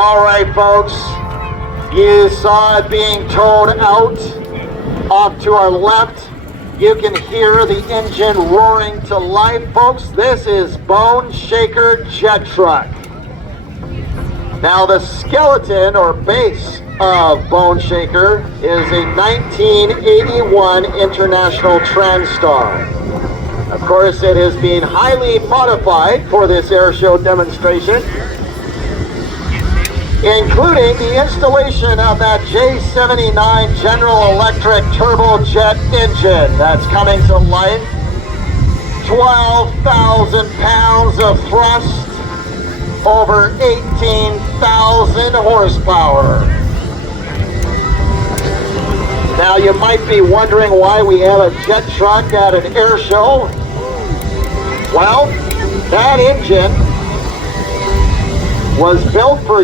All right, folks, you saw it being towed out off to our left. You can hear the engine roaring to life, folks. This is Bone Shaker Jet Truck. Now, the skeleton or base of Bone Shaker is a 1981 International TranStar. Of course, it is being highly modified for this air show demonstration, including the installation of that J79 General Electric turbojet engine that's coming to life. 12,000 pounds of thrust, over 18,000 horsepower. Now you might be wondering why we have a jet truck at an air show. Well, that engine was built for